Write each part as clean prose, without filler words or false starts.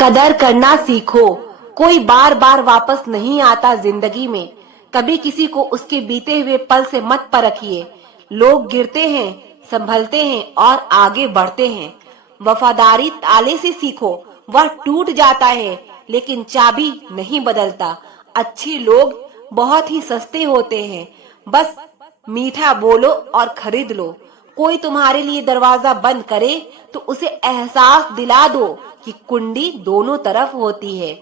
कदर करना सीखो। कोई बार बार वापस नहीं आता जिंदगी में। कभी किसी को उसके बीते हुए पल से मत परखिए। लोग गिरते हैं, संभलते हैं और आगे बढ़ते हैं। वफादारी ताले से सीखो, वह टूट जाता है लेकिन चाबी नहीं बदलता। अच्छे लोग बहुत ही सस्ते होते हैं, बस मीठा बोलो और खरीद लो। कोई तुम्हारे लिए दरवाजा बंद करे तो उसे एहसास दिला दो कि कुंडी दोनों तरफ होती है।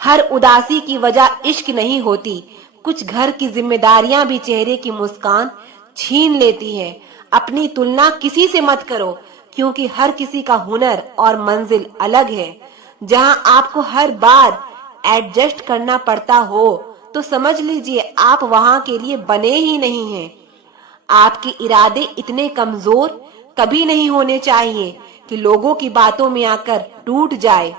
हर उदासी की वजह इश्क नहीं होती। कुछ घर की जिम्मेदारियां भी चेहरे की मुस्कान छीन लेती है। अपनी तुलना किसी से मत करो, क्योंकि हर किसी का हुनर और मंजिल अलग है। जहां आपको हर बार एडजस्ट करना पड़ता हो तो समझ लीजिए आप वहां के लिए बने ही नहीं हैं। आपके इरादे इतने कमजोर कभी नहीं होने चाहिए कि लोगों की बातों में आकर टूट जाए।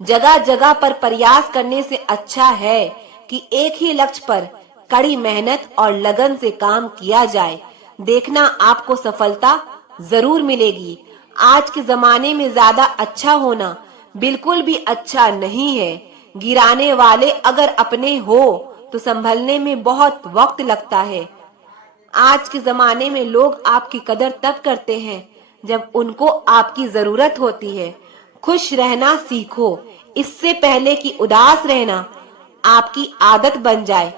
जगह जगह पर प्रयास करने से अच्छा है कि एक ही लक्ष्य पर कड़ी मेहनत और लगन से काम किया जाए। देखना आपको सफलता जरूर मिलेगी। आज के जमाने में ज्यादा अच्छा होना बिल्कुल भी अच्छा नहीं है। गिराने वाले अगर अपने हो तो संभलने में बहुत वक्त लगता है। आज के जमाने में लोग आपकी कदर तब करते हैं जब उनको आपकी जरूरत होती है। खुश रहना सीखो, इससे पहले कि उदास रहना आपकी आदत बन जाए।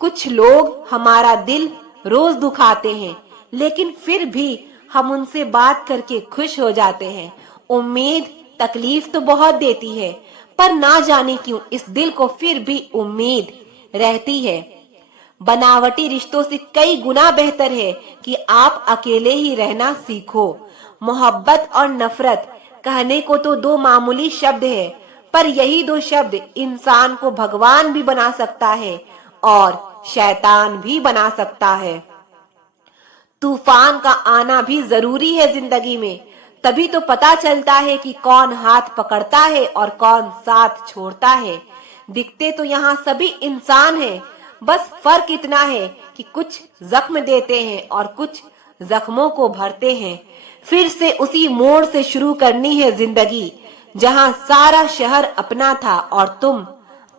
कुछ लोग हमारा दिल रोज दुखाते हैं, लेकिन फिर भी हम उनसे बात करके खुश हो जाते हैं। उम्मीद तकलीफ तो बहुत देती है, पर ना जाने क्यों इस दिल को फिर भी उम्मीद रहती है। बनावटी रिश्तों से कई गुना बेहतर है कि आप अकेले ही रहना सीखो। मोहब्बत और नफरत कहने को तो दो मामूली शब्द है, पर यही दो शब्द इंसान को भगवान भी बना सकता है और शैतान भी बना सकता है। तूफान का आना भी जरूरी है जिंदगी में, तभी तो पता चलता है कि कौन हाथ पकड़ता है और कौन साथ छोड़ता है। दिखते तो यहाँ सभी इंसान हैं, बस फर्क इतना है कि कुछ जख्म देते हैं और कुछ जख्मों को भरते हैं। फिर से उसी मोड़ से शुरू करनी है जिंदगी, जहाँ सारा शहर अपना था और तुम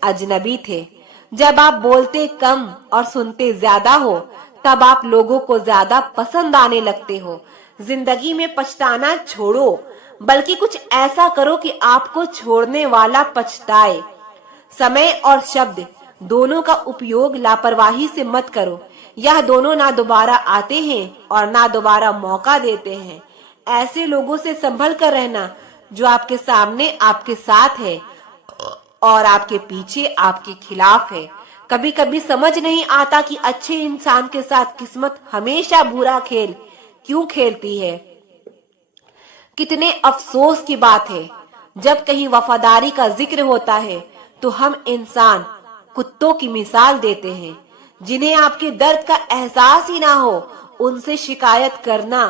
अजनबी थे। जब आप बोलते कम और सुनते ज्यादा हो, तब आप लोगों को ज्यादा पसंद आने लगते हो। जिंदगी में पछताना छोड़ो, बल्कि कुछ ऐसा करो कि आपको छोड़ने वाला पछताए। समय और शब्द दोनों का उपयोग लापरवाही से मत करो। यह दोनों ना दोबारा आते हैं और ना दोबारा मौका देते हैं। ऐसे लोगों से संभल कर रहना जो आपके सामने आपके साथ है और आपके पीछे आपके खिलाफ है। कभी कभी समझ नहीं आता कि अच्छे इंसान के साथ किस्मत हमेशा बुरा खेल क्यों खेलती है। कितने अफसोस की बात है, जब कहीं वफादारी का जिक्र होता है तो हम इंसान कुत्तों की मिसाल देते हैं, जिन्हें आपके दर्द का एहसास ही ना हो। उनसे शिकायत करना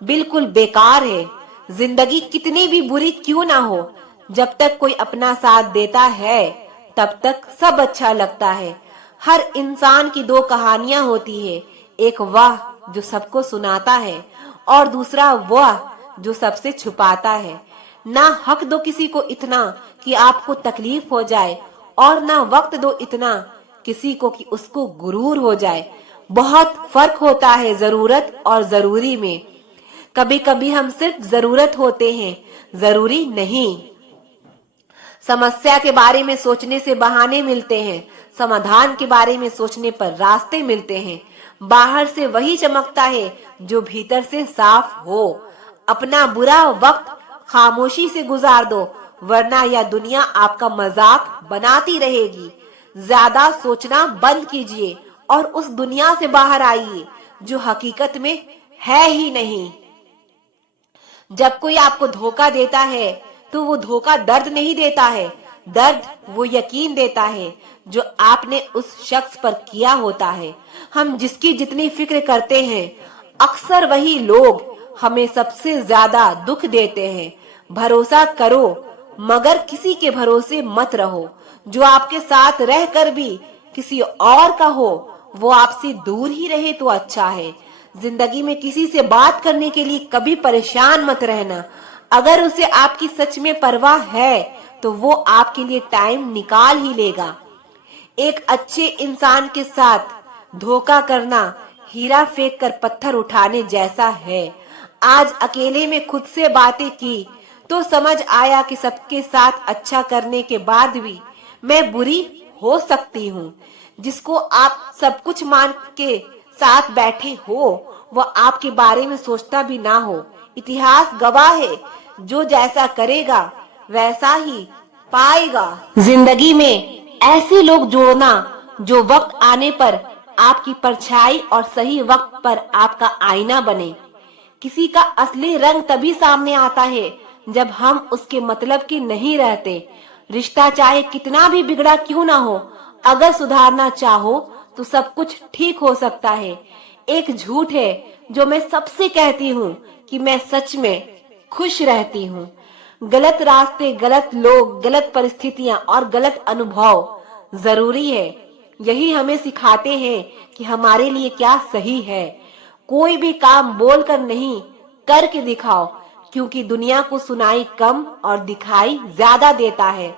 बिल्कुल बेकार है। जिंदगी कितनी भी बुरी क्यों ना हो, जब तक कोई अपना साथ देता है तब तक सब अच्छा लगता है। हर इंसान की दो कहानियां होती है, एक वह जो सबको सुनाता है और दूसरा वह जो सबसे छुपाता है। ना हक दो किसी को इतना कि आपको तकलीफ हो जाए, और ना वक्त दो इतना किसी को कि उसको गुरूर हो जाए। बहुत फर्क होता है जरूरत और जरूरी में। कभी कभी हम सिर्फ जरूरत होते हैं, जरूरी नहीं। समस्या के बारे में सोचने से बहाने मिलते हैं, समाधान के बारे में सोचने पर रास्ते मिलते हैं। बाहर से वही चमकता है जो भीतर से साफ हो। अपना बुरा वक्त खामोशी से गुजार दो, वरना यह दुनिया आपका मजाक बनाती रहेगी। ज्यादा सोचना बंद कीजिए और उस दुनिया से बाहर आइए जो हकीकत में है ही नहीं। जब कोई आपको धोखा देता है तो वो धोखा दर्द नहीं देता है, दर्द वो यकीन देता है जो आपने उस शख्स पर किया होता है। हम जिसकी जितनी फिक्र करते हैं, अक्सर वही लोग हमें सबसे ज्यादा दुख देते हैं। भरोसा करो, मगर किसी के भरोसे मत रहो। जो आपके साथ रहकर भी किसी और का हो, वो आपसे दूर ही रहे तो अच्छा है। जिंदगी में किसी से बात करने के लिए कभी परेशान मत रहना। अगर उसे आपकी सच में परवाह है तो वो आपके लिए टाइम निकाल ही लेगा। एक अच्छे इंसान के साथ धोखा करना हीरा फेंक कर पत्थर उठाने जैसा है। आज अकेले में खुद से बातें की तो समझ आया कि सबके साथ अच्छा करने के बाद भी मैं बुरी हो सकती हूँ। जिसको आप सब कुछ मान के साथ बैठे हो वह आपके बारे में सोचता भी ना हो। इतिहास गवाह है, जो जैसा करेगा वैसा ही पाएगा। जिंदगी में ऐसे लोग जोड़ना जो वक्त आने पर आपकी परछाई और सही वक्त पर आपका आईना बने। किसी का असली रंग तभी सामने आता है जब हम उसके मतलब के नहीं रहते। रिश्ता चाहे कितना भी बिगड़ा क्यों ना हो, अगर सुधारना चाहो तो सब कुछ ठीक हो सकता है। एक झूठ है जो मैं सबसे कहती हूँ कि मैं सच में खुश रहती हूँ। गलत रास्ते, गलत लोग, गलत परिस्थितियां और गलत अनुभव जरूरी है। यही हमें सिखाते हैं कि हमारे लिए क्या सही है। कोई भी काम बोलकर नहीं, करके दिखाओ, क्योंकि दुनिया को सुनाई कम और दिखाई ज्यादा देता है।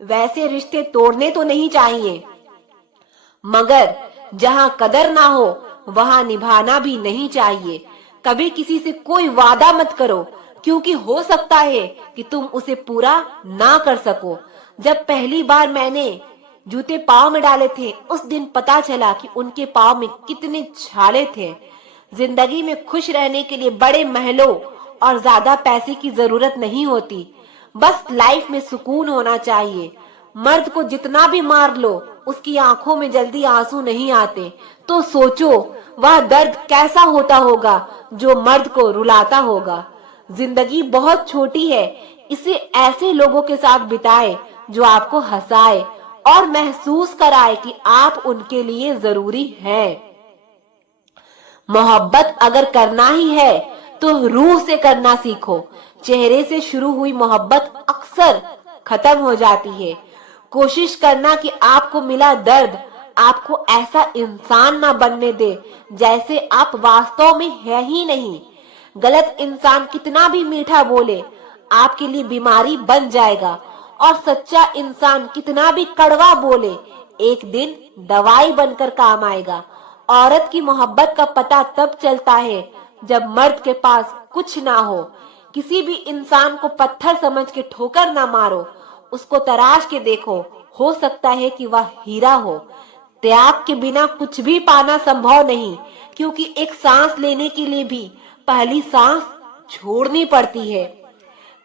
वैसे रिश्ते तोड़ने तो नहीं चाहिए, मगर जहाँ कदर ना हो वहाँ निभाना भी नहीं चाहिए। कभी किसी से कोई वादा मत करो, क्योंकि हो सकता है कि तुम उसे पूरा ना कर सको। जब पहली बार मैंने जूते पाँव में डाले थे, उस दिन पता चला कि उनके पाँव में कितने छाले थे। जिंदगी में खुश रहने के लिए बड़े महलों और ज्यादा पैसे की जरूरत नहीं होती, बस लाइफ में सुकून होना चाहिए। मर्द को जितना भी मार लो, उसकी आंखों में जल्दी आंसू नहीं आते। तो सोचो वह दर्द कैसा होता होगा जो मर्द को रुलाता होगा। जिंदगी बहुत छोटी है, इसे ऐसे लोगों के साथ बिताए जो आपको हंसाए और महसूस कराए कि आप उनके लिए जरूरी हैं। मोहब्बत अगर करना ही है तो रूह से करना सीखो। चेहरे से शुरू हुई मोहब्बत अक्सर खत्म हो जाती है। कोशिश करना कि आपको मिला दर्द आपको ऐसा इंसान ना बनने दे जैसे आप वास्तव में है ही नहीं। गलत इंसान कितना भी मीठा बोले आपके लिए बीमारी बन जाएगा, और सच्चा इंसान कितना भी कड़वा बोले एक दिन दवाई बनकर काम आएगा। औरत की मोहब्बत का पता तब चलता है जब मर्द के पास कुछ ना हो। किसी भी इंसान को पत्थर समझ के ठोकर ना मारो, उसको तराश के देखो, हो सकता है कि वह हीरा हो। त्याग के बिना कुछ भी पाना संभव नहीं, क्योंकि एक सांस लेने के लिए भी पहली सांस छोड़नी पड़ती है।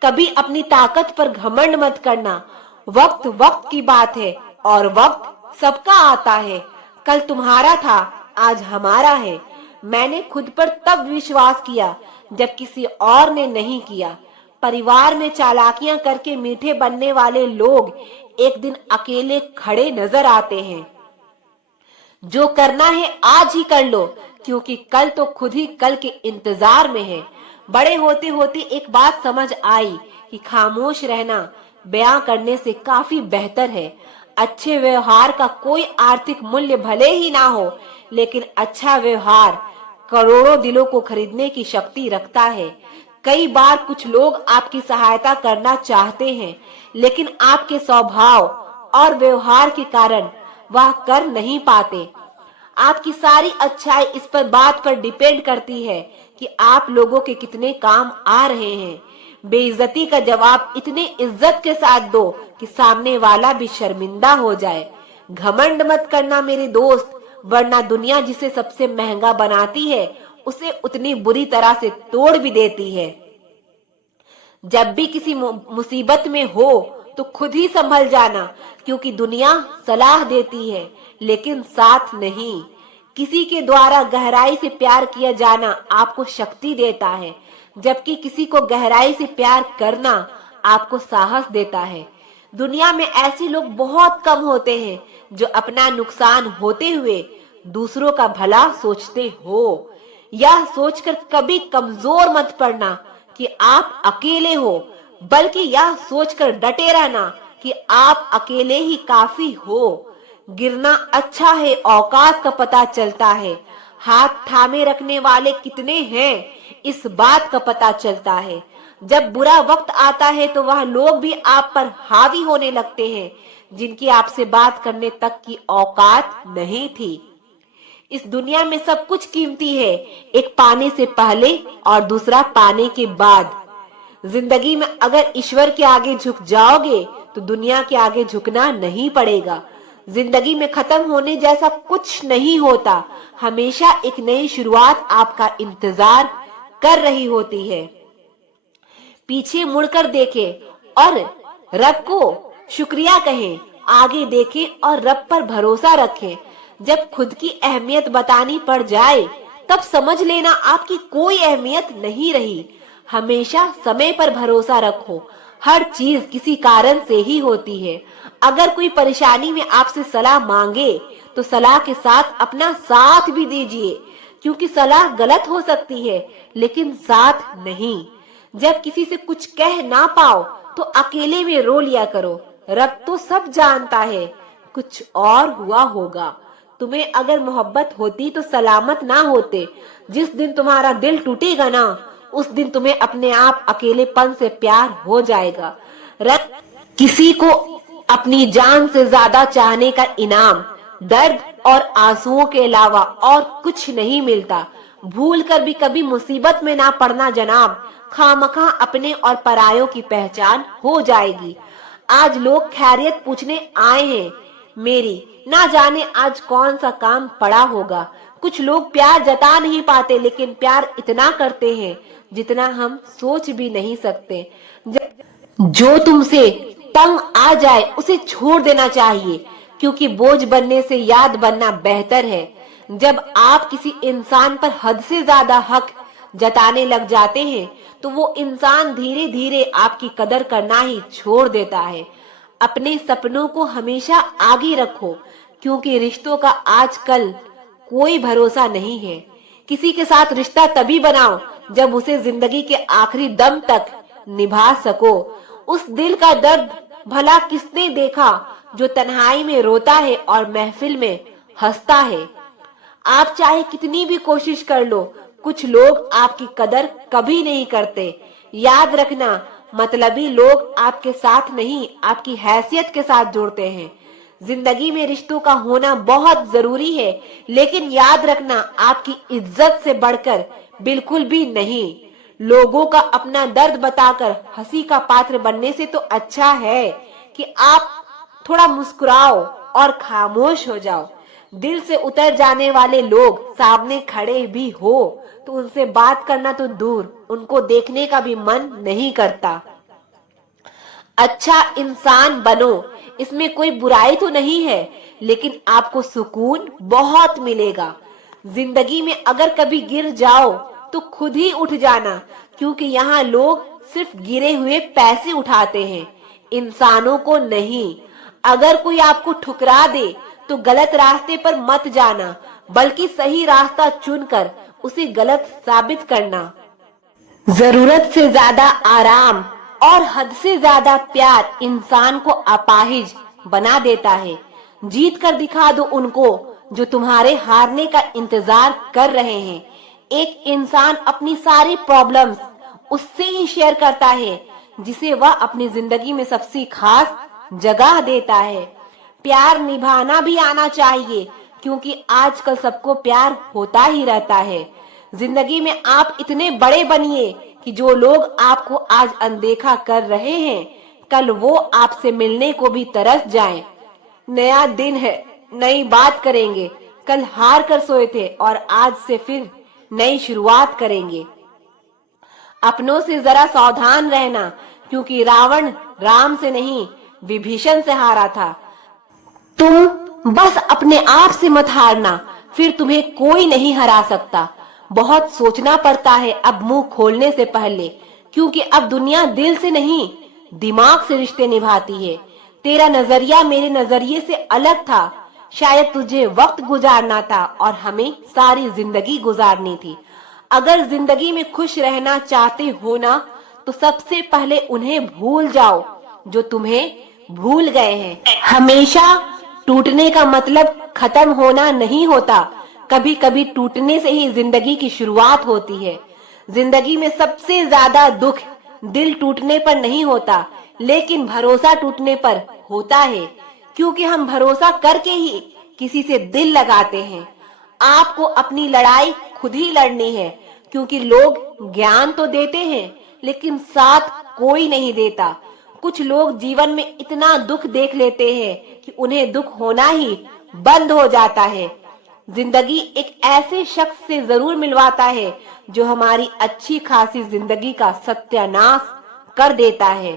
कभी अपनी ताकत पर घमंड मत करना। वक्त वक्त की बात है और वक्त सबका आता है। कल तुम्हारा था, आज हमारा है। मैंने खुद पर तब विश्वास किया जब किसी और ने नहीं किया। परिवार में चालाकियां करके मीठे बनने वाले लोग एक दिन अकेले खड़े नजर आते हैं। जो करना है आज ही कर लो, क्योंकि कल तो खुद ही कल के इंतजार में है। बड़े होते होते एक बात समझ आई कि खामोश रहना बयां करने से काफी बेहतर है। अच्छे व्यवहार का कोई आर्थिक मूल्य भले ही ना हो, लेकिन अच्छा व्यवहार करोड़ों दिलों को खरीदने की शक्ति रखता है। कई बार कुछ लोग आपकी सहायता करना चाहते हैं, लेकिन आपके स्वभाव और व्यवहार के कारण वह कर नहीं पाते। आपकी सारी अच्छाई इस पर बात पर डिपेंड करती है कि आप लोगों के कितने काम आ रहे हैं। बेइज्जती का जवाब इतने इज्जत के साथ दो कि सामने वाला भी शर्मिंदा हो जाए। घमंड मत करना मेरे दोस्त, वरना दुनिया जिसे सबसे महंगा बनाती है उसे उतनी बुरी तरह से तोड़ भी देती है। जब भी किसी मुसीबत में हो तो खुद ही संभल जाना, क्योंकि दुनिया सलाह देती है लेकिन साथ नहीं। किसी के द्वारा गहराई से प्यार किया जाना आपको शक्ति देता है, जबकि किसी को गहराई से प्यार करना आपको साहस देता है। दुनिया में ऐसे लोग बहुत कम होते हैं जो अपना नुकसान होते हुए दूसरों का भला सोचते हो। यह सोचकर कभी कमजोर मत पड़ना कि आप अकेले हो, बल्कि यह सोचकर डटे रहना कि आप अकेले ही काफी हो। गिरना अच्छा है, औकात का पता चलता है। हाथ थामे रखने वाले कितने हैं इस बात का पता चलता है। जब बुरा वक्त आता है तो वह लोग भी आप पर हावी होने लगते हैं जिनकी आपसे बात करने तक की औकात नहीं थी। इस दुनिया में सब कुछ कीमती है, एक पाने से पहले और दूसरा पाने के बाद। जिंदगी में अगर ईश्वर के आगे झुक जाओगे तो दुनिया के आगे झुकना नहीं पड़ेगा। जिंदगी में खत्म होने जैसा कुछ नहीं होता, हमेशा एक नई शुरुआत आपका इंतजार कर रही होती है। पीछे मुड़कर देखें और रब को शुक्रिया कहें, आगे देखें और रब पर भरोसा रखें। जब खुद की अहमियत बतानी पड़ जाए तब समझ लेना आपकी कोई अहमियत नहीं रही। हमेशा समय पर भरोसा रखो, हर चीज किसी कारण से ही होती है। अगर कोई परेशानी में आपसे सलाह मांगे तो सलाह के साथ अपना साथ भी दीजिए, क्योंकि सलाह गलत हो सकती है लेकिन साथ नहीं। जब किसी से कुछ कह ना पाओ तो अकेले में रो लिया करो, रब तो सब जानता है, कुछ और हुआ होगा। तुम्हें अगर मोहब्बत होती तो सलामत ना होते। जिस दिन तुम्हारा दिल टूटेगा ना, उस दिन तुम्हें अपने आप अकेलेपन से प्यार हो जाएगा। रब किसी को अपनी जान से ज्यादा चाहने का इनाम दर्द और आंसुओं के अलावा और कुछ नहीं मिलता। भूल कर भी कभी मुसीबत में ना पड़ना जनाब, खामखा अपने और परायों की पहचान हो जाएगी। आज लोग खैरियत पूछने आए हैं मेरी, ना जाने आज कौन सा काम पड़ा होगा। कुछ लोग प्यार जता नहीं पाते लेकिन प्यार इतना करते हैं जितना हम सोच भी नहीं सकते। जो तुमसे तंग आ जाए उसे छोड़ देना चाहिए, क्योंकि बोझ बनने से याद बनना बेहतर है। जब आप किसी इंसान पर हद से ज्यादा हक जताने लग जाते हैं तो वो इंसान धीरे धीरे आपकी कदर करना ही छोड़ देता है। अपने सपनों को हमेशा आगे रखो, क्योंकि रिश्तों का आजकल कोई भरोसा नहीं है। किसी के साथ रिश्ता तभी बनाओ जब उसे जिंदगी के आखिरी दम तक निभा सको। उस दिल का दर्द भला किसने देखा जो तन्हाई में रोता है और महफिल में हंसता है। आप चाहे कितनी भी कोशिश कर लो, कुछ लोग आपकी कदर कभी नहीं करते। याद रखना, मतलबी लोग आपके साथ नहीं, आपकी हैसियत के साथ जुड़ते हैं। जिंदगी में रिश्तों का होना बहुत जरूरी है, लेकिन याद रखना आपकी इज्जत से बढ़कर बिल्कुल भी नहीं। लोगों का अपना दर्द बताकर हंसी का पात्र बनने से तो अच्छा है कि आप थोड़ा मुस्कुराओ और खामोश हो जाओ। दिल से उतर जाने वाले लोग सामने खड़े भी हो तो उनसे बात करना तो दूर, उनको देखने का भी मन नहीं करता। अच्छा इंसान बनो, इसमें कोई बुराई तो नहीं है, लेकिन आपको सुकून बहुत मिलेगा। जिंदगी में अगर कभी गिर जाओ तो खुद ही उठ जाना, क्योंकि यहाँ लोग सिर्फ गिरे हुए पैसे उठाते हैं, इंसानों को नहीं। अगर कोई आपको ठुकरा दे तो गलत रास्ते पर मत जाना, बल्कि सही रास्ता चुनकर उसे गलत साबित करना। जरूरत से ज्यादा आराम और हद से ज्यादा प्यार इंसान को अपाहिज बना देता है। जीत कर दिखा दो उनको जो तुम्हारे हारने का इंतजार कर रहे हैं। एक इंसान अपनी सारी प्रॉब्लम्स उससे ही शेयर करता है जिसे वह अपनी जिंदगी में सबसे खास जगह देता है। प्यार निभाना भी आना चाहिए, क्योंकि आजकल सबको प्यार होता ही रहता है। जिंदगी में आप इतने बड़े बनिए कि जो लोग आपको आज अनदेखा कर रहे हैं, कल वो आपसे मिलने को भी तरस जाएं। नया दिन है, नई बात करेंगे। कल हार कर सोए थे और आज से फिर नई शुरुआत करेंगे। अपनों से जरा सावधान रहना, क्योंकि रावण राम से नहीं विभीषण से हारा था। तुम बस अपने आप से मत हारना, फिर तुम्हें कोई नहीं हरा सकता। बहुत सोचना पड़ता है अब मुंह खोलने से पहले, क्योंकि अब दुनिया दिल से नहीं दिमाग से रिश्ते निभाती है। तेरा नजरिया मेरे नजरिए से अलग था। शायद तुझे वक्त गुजारना था और हमें सारी जिंदगी गुजारनी थी। अगर जिंदगी में खुश रहना चाहते हो ना, तो सबसे पहले उन्हें भूल जाओ जो तुम्हें भूल गए हैं। हमेशा टूटने का मतलब खत्म होना नहीं होता, कभी कभी टूटने से ही जिंदगी की शुरुआत होती है। जिंदगी में सबसे ज्यादा दुख दिल टूटने पर नहीं होता, लेकिन भरोसा टूटने पर होता है, क्योंकि हम भरोसा करके ही किसी से दिल लगाते हैं। आपको अपनी लड़ाई खुद ही लड़नी है, क्योंकि लोग ज्ञान तो देते हैं, लेकिन साथ कोई नहीं देता। कुछ लोग जीवन में इतना दुख देख लेते हैं कि उन्हें दुख होना ही बंद हो जाता है। जिंदगी एक ऐसे शख्स से जरूर मिलवाता है जो हमारी अच्छी खासी जिंदगी का सत्यानाश कर देता है।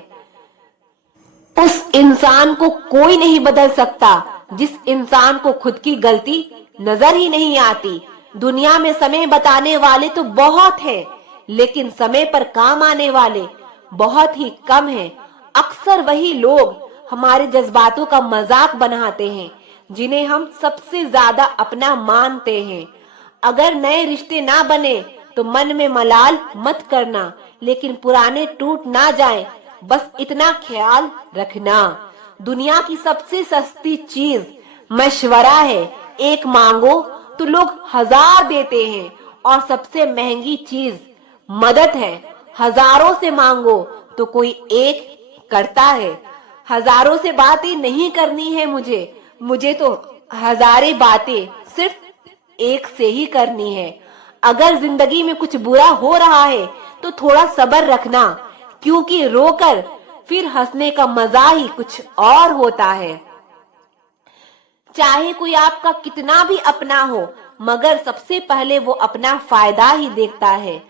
उस इंसान को कोई नहीं बदल सकता जिस इंसान को खुद की गलती नजर ही नहीं आती। दुनिया में समय बताने वाले तो बहुत हैं, लेकिन समय पर काम आने वाले बहुत ही कम हैं। अक्सर वही लोग हमारे जज्बातों का मजाक बनाते हैं जिन्हें हम सबसे ज्यादा अपना मानते हैं। अगर नए रिश्ते ना बने तो मन में मलाल मत करना, लेकिन पुराने टूट ना जाएं, बस इतना ख्याल रखना। दुनिया की सबसे सस्ती चीज मशवरा है। एक मांगो तो लोग 1000 देते हैं, और सबसे महंगी चीज मदद है। हजारों से मांगो तो कोई एक करता है। हजारों से बातें नहीं करनी है मुझे तो हजारें बातें सिर्फ एक से ही करनी है। अगर जिंदगी में कुछ बुरा हो रहा है तो थोड़ा सब्र रखना, क्योंकि रोकर फिर हंसने का मजा ही कुछ और होता है। चाहे कोई आपका कितना भी अपना हो, मगर सबसे पहले वो अपना फायदा ही देखता है।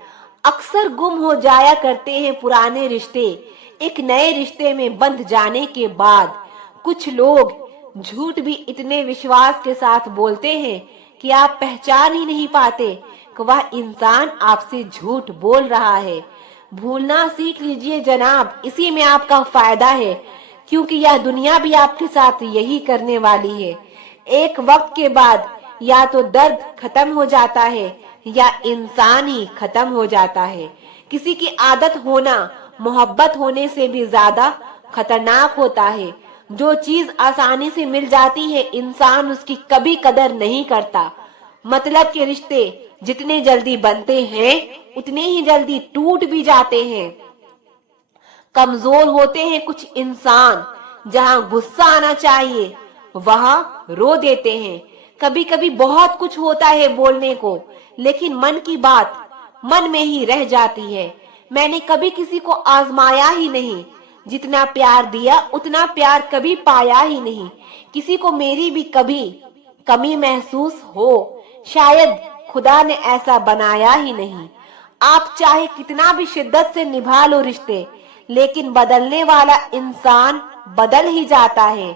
अक्सर गुम हो जाया करते हैं पुराने रिश्ते एक नए रिश्ते में बंध जाने के बाद। कुछ लोग झूठ भी इतने विश्वास के साथ बोलते हैं कि आप पहचान ही नहीं पाते कि वह इंसान आपसे झूठ बोल रहा है। भूलना सीख लीजिए जनाब, इसी में आपका फायदा है, क्योंकि यह दुनिया भी आपके साथ यही करने वाली है। एक वक्त के बाद या तो दर्द खत्म हो जाता है या इंसान ही खत्म हो जाता है। किसी की आदत होना मोहब्बत होने से भी ज्यादा खतरनाक होता है। जो चीज आसानी से मिल जाती है, इंसान उसकी कभी कदर नहीं करता। मतलब के रिश्ते जितने जल्दी बनते हैं उतने ही जल्दी टूट भी जाते हैं। कमजोर होते हैं कुछ इंसान, जहां गुस्सा आना चाहिए वहां रो देते हैं। कभी कभी बहुत कुछ होता है बोलने को, लेकिन मन की बात मन में ही रह जाती है। मैंने कभी किसी को आजमाया ही नहीं, जितना प्यार दिया उतना प्यार कभी पाया ही नहीं। किसी को मेरी भी कभी कमी महसूस हो, शायद खुदा ने ऐसा बनाया ही नहीं। आप चाहे कितना भी शिद्दत से निभा लो रिश्ते, लेकिन बदलने वाला इंसान बदल ही जाता है।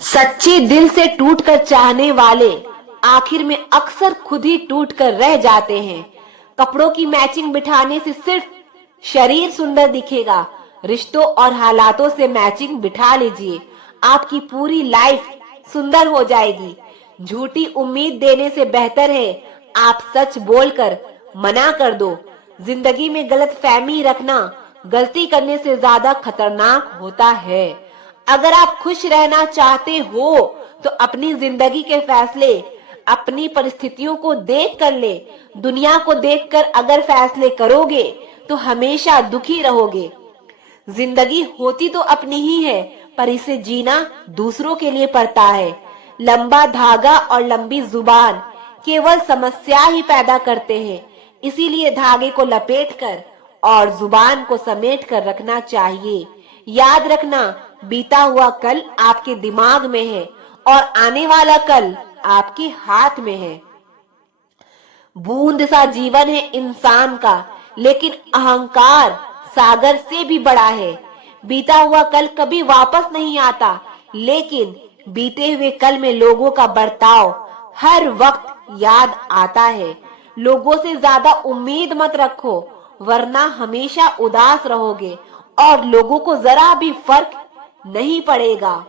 सच्चे दिल से टूटकर चाहने वाले आखिर में अक्सर खुद ही टूटकर रह जाते हैं। कपड़ों की मैचिंग बिठाने से सिर्फ शरीर सुंदर दिखेगा, रिश्तों और हालातों से मैचिंग बिठा लीजिए, आपकी पूरी लाइफ सुंदर हो जाएगी। झूठी उम्मीद देने से बेहतर है आप सच बोलकर मना कर दो। जिंदगी में गलत फहमी रखना गलती करने से ज्यादा खतरनाक होता है। अगर आप खुश रहना चाहते हो तो अपनी जिंदगी के फैसले अपनी परिस्थितियों को देख कर ले। दुनिया को देखकर अगर फैसले करोगे तो हमेशा दुखी रहोगे। जिंदगी होती तो अपनी ही है, पर इसे जीना दूसरों के लिए पड़ता है। लंबा धागा और लंबी जुबान केवल समस्या ही पैदा करते हैं, इसीलिए धागे को लपेटकर और जुबान को समेट कर रखना चाहिए। याद रखना, बीता हुआ कल आपके दिमाग में है और आने वाला कल आपके हाथ में है। बूंद सा जीवन है इंसान का, लेकिन अहंकार सागर से भी बड़ा है। बीता हुआ कल कभी वापस नहीं आता, लेकिन बीते हुए कल में लोगों का बर्ताव हर वक्त याद आता है। लोगों से ज्यादा उम्मीद मत रखो, वरना हमेशा उदास रहोगे और लोगों को जरा भी फर्क नहीं पड़ेगा।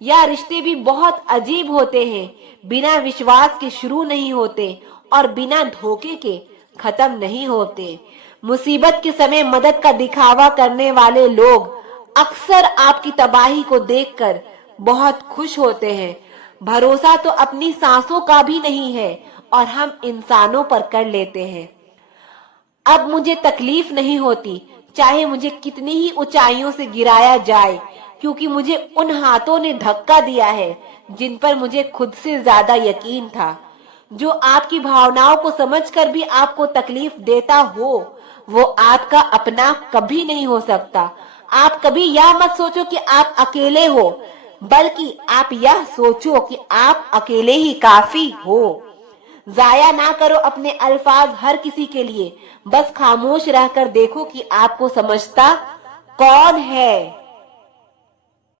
यह रिश्ते भी बहुत अजीब होते हैं, बिना विश्वास के शुरू नहीं होते और बिना धोखे के खत्म नहीं होते। मुसीबत के समय मदद का दिखावा करने वाले लोग अक्सर आपकी तबाही को देखकर बहुत खुश होते हैं। भरोसा तो अपनी सांसों का भी नहीं है और हम इंसानों पर कर लेते हैं। अब मुझे तकलीफ नहीं होती, चाहे मुझे कितनी ही ऊंचाइयों से गिराया जाए, क्योंकि मुझे उन हाथों ने धक्का दिया है जिन पर मुझे खुद से ज्यादा यकीन था। जो आपकी भावनाओं को समझकर भी आपको तकलीफ देता हो, वो आपका अपना कभी नहीं हो सकता। आप कभी यह मत सोचो कि आप अकेले हो, बल्कि आप यह सोचो कि आप अकेले ही काफी हो। जाया ना करो अपने अल्फाज हर किसी के लिए, बस खामोश रहकर देखो कि आपको समझता कौन है।